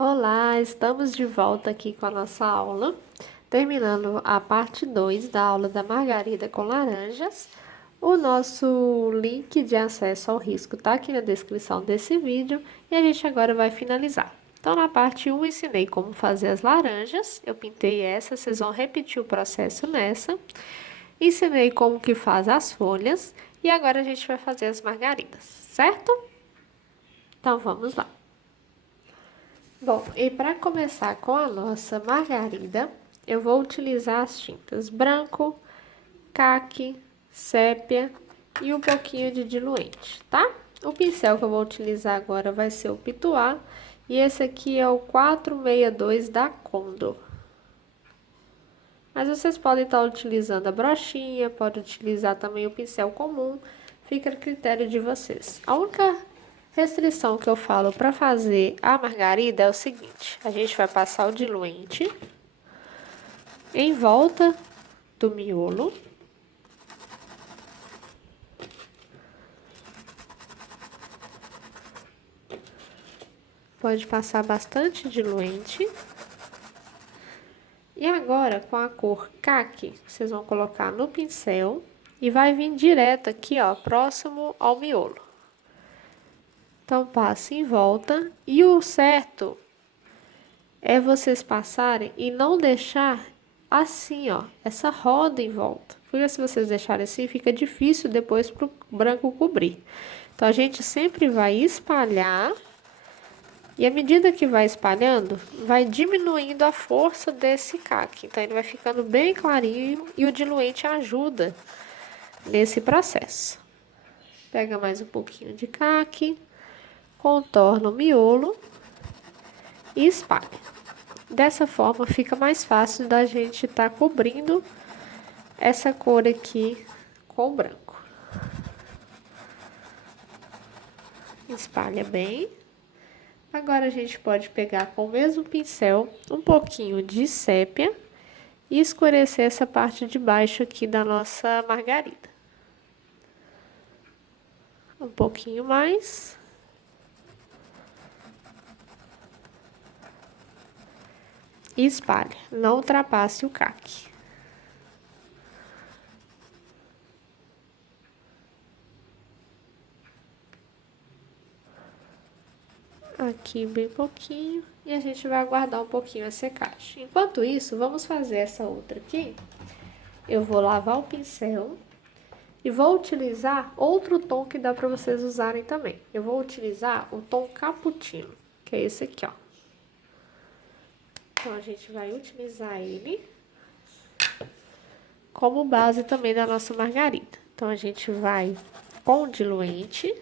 Olá, estamos de volta aqui com a nossa aula, terminando a parte 2 da aula da margarida com laranjas. O nosso link de acesso ao risco está aqui na descrição desse vídeo e a gente agora vai finalizar. Então, na parte 1, ensinei como fazer as laranjas, eu pintei essa, vocês vão repetir o processo nessa. Ensinei como que faz as folhas e agora a gente vai fazer as margaridas, certo? Então, vamos lá. Bom, e para começar com a nossa margarida, eu vou utilizar as tintas branco, caqui, sépia e um pouquinho de diluente, tá? O pincel que eu vou utilizar agora vai ser o Pituá e esse aqui é o 462 da Condor. Mas vocês podem estar utilizando a brochinha, pode utilizar também o pincel comum, fica a critério de vocês. A única restrição que eu falo para fazer a margarida é o seguinte: a gente vai passar o diluente em volta do miolo. Pode passar bastante diluente. E agora, com a cor caqui, vocês vão colocar no pincel e vai vir direto aqui, ó, próximo ao miolo. Então, passe em volta e o certo é vocês passarem e não deixar assim, ó, essa roda em volta. Porque se vocês deixarem assim, fica difícil depois pro branco cobrir. Então, a gente sempre vai espalhar e à medida que vai espalhando, vai diminuindo a força desse caqui. Então, ele vai ficando bem clarinho e o diluente ajuda nesse processo. Pega mais um pouquinho de caqui, contorna o miolo e espalha. Dessa forma fica mais fácil da gente estar cobrindo essa cor aqui com branco. Espalha bem. Agora a gente pode pegar com o mesmo pincel um pouquinho de sépia e escurecer essa parte de baixo aqui da nossa margarida. Um pouquinho mais. E espalha, não ultrapasse o caqui. Aqui bem pouquinho e a gente vai aguardar um pouquinho a secagem. Enquanto isso, vamos fazer essa outra aqui. Eu vou lavar o pincel e vou utilizar outro tom que dá para vocês usarem também. Eu vou utilizar o tom cappuccino, que é esse aqui, ó. Então, a gente vai utilizar ele como base também da nossa margarida. Então, a gente vai com o diluente.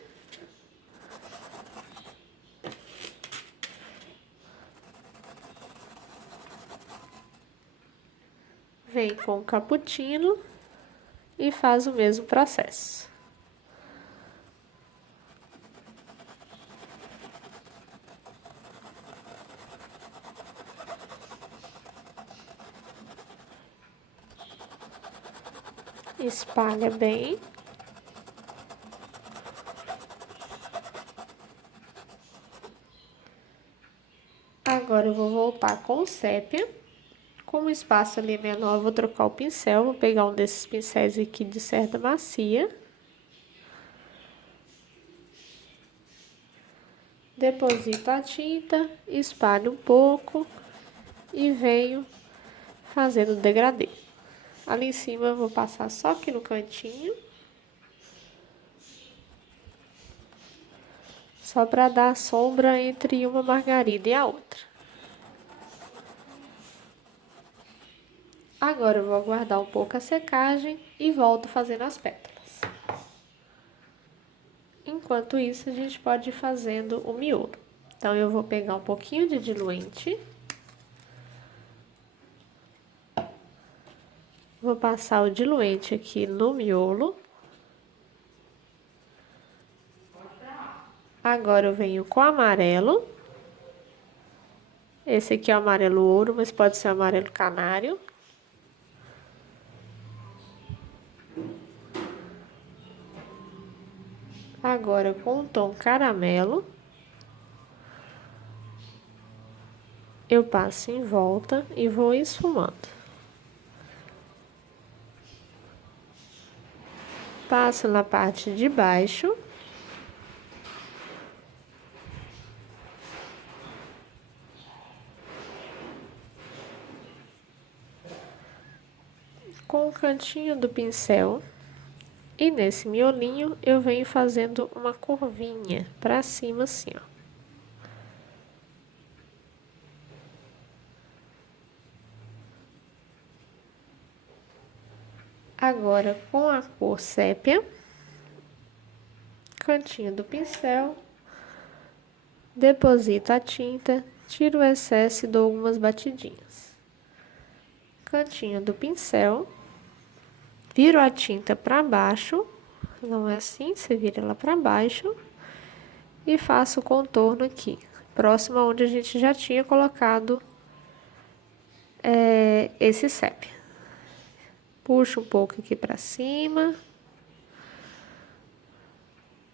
Vem com o cappuccino e faz o mesmo processo. Espalha bem. Agora eu vou voltar com o sépia. Com o espaço ali menor, eu vou trocar o pincel. Vou pegar um desses pincéis aqui de cerda macia. Deposito a tinta, espalho um pouco e venho fazendo o degradê. Ali em cima eu vou passar só aqui no cantinho. Só para dar sombra entre uma margarida e a outra. Agora eu vou aguardar um pouco a secagem e volto fazendo as pétalas. Enquanto isso, a gente pode ir fazendo o miolo. Então, eu vou pegar um pouquinho de diluente. Vou passar o diluente aqui no miolo. Agora eu venho com o amarelo. Esse aqui é o amarelo ouro, mas pode ser o amarelo canário. Agora com o tom caramelo. eu passo em volta e vou esfumando. Passo na parte de baixo. Com o cantinho do pincel. E nesse miolinho eu venho fazendo uma curvinha pra cima assim, ó. Agora com a cor sépia, cantinho do pincel, deposito a tinta, tiro o excesso e dou algumas batidinhas. Cantinho do pincel, viro a tinta para baixo, não é assim, você vira ela para baixo e faço o contorno aqui, próximo aonde a gente já tinha colocado esse sépia. Puxo um pouco aqui para cima,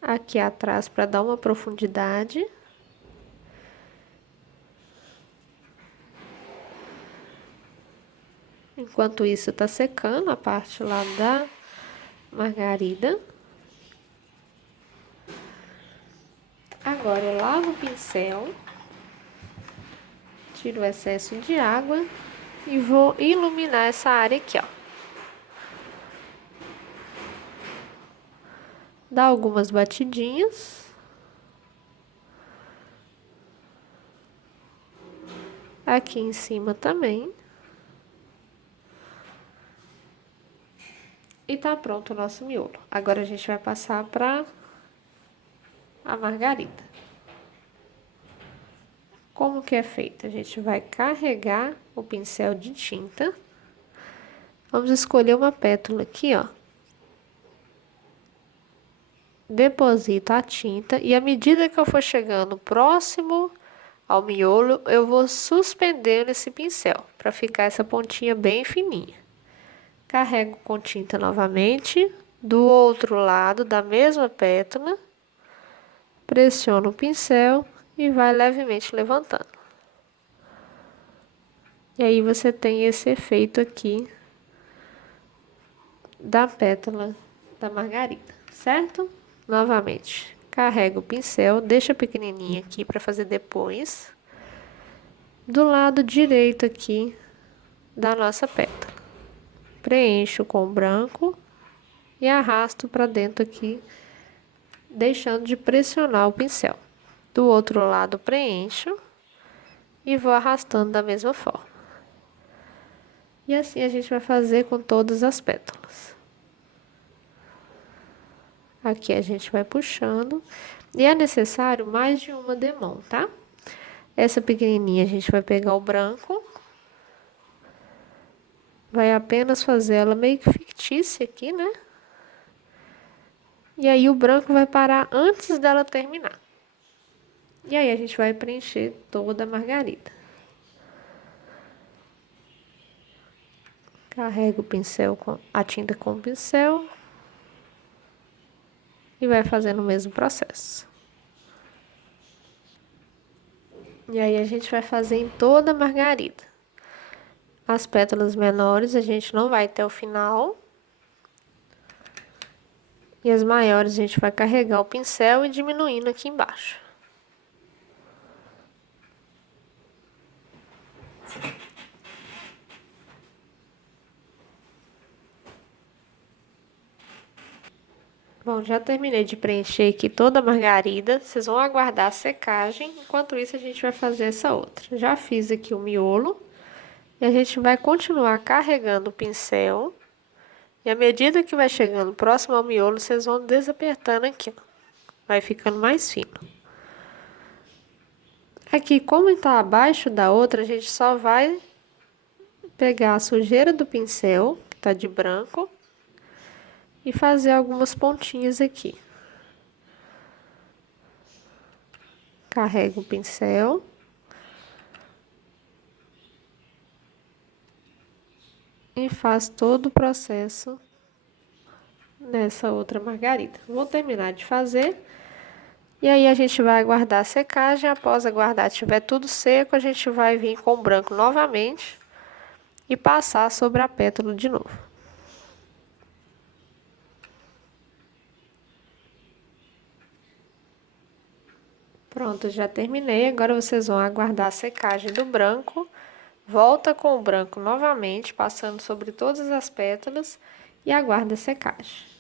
aqui atrás para dar uma profundidade. Enquanto isso tá secando a parte lá da margarida. Agora eu lavo o pincel, tiro o excesso de água e vou iluminar essa área aqui, ó. Dá algumas batidinhas. Aqui em cima também. E tá pronto o nosso miolo. Agora a gente vai passar para a margarida. Como que é feito? A gente vai carregar o pincel de tinta. Vamos escolher uma pétala aqui, ó. Deposito a tinta e à medida que eu for chegando próximo ao miolo, eu vou suspendendo esse pincel para ficar essa pontinha bem fininha. Carrego com tinta novamente, do outro lado da mesma pétala, pressiono o pincel e vai levemente levantando. E aí você tem esse efeito aqui da pétala da margarida, certo? Novamente, carrego o pincel, deixa pequenininho aqui para fazer depois. Do lado direito aqui da nossa pétala. Preencho com branco e arrasto para dentro aqui, deixando de pressionar o pincel. Do outro lado preencho e vou arrastando da mesma forma. E assim a gente vai fazer com todas as pétalas. Aqui a gente vai puxando. E é necessário mais de uma demão, tá? Essa pequenininha a gente vai pegar o branco. Vai apenas fazer ela meio que fictícia aqui, né? E aí o branco vai parar antes dela terminar. E aí a gente vai preencher toda a margarida. Carrega o pincel com a tinta com o pincel. E vai fazendo o mesmo processo. E aí a gente vai fazer em toda a margarida. As pétalas menores a gente não vai até o final. E as maiores a gente vai carregar o pincel e diminuindo aqui embaixo. Bom, já terminei de preencher aqui toda a margarida. Vocês vão aguardar a secagem. Enquanto isso, a gente vai fazer essa outra. Já fiz aqui o miolo. E a gente vai continuar carregando o pincel. E à medida que vai chegando próximo ao miolo, vocês vão desapertando aqui, ó. Vai ficando mais fino. Aqui, como está abaixo da outra, a gente só vai pegar a sujeira do pincel, que tá de branco, e fazer algumas pontinhas aqui. Carrego o pincel. E faço todo o processo nessa outra margarida. Vou terminar de fazer. E aí a gente vai aguardar a secagem. Após aguardar, tiver tudo seco, a gente vai vir com o branco novamente e passar sobre a pétala de novo. Pronto, já terminei. Agora vocês vão aguardar a secagem do branco. Volta com o branco novamente, passando sobre todas as pétalas e aguarda a secagem.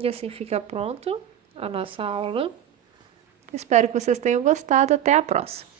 E assim fica pronto a nossa aula. Espero que vocês tenham gostado. Até a próxima!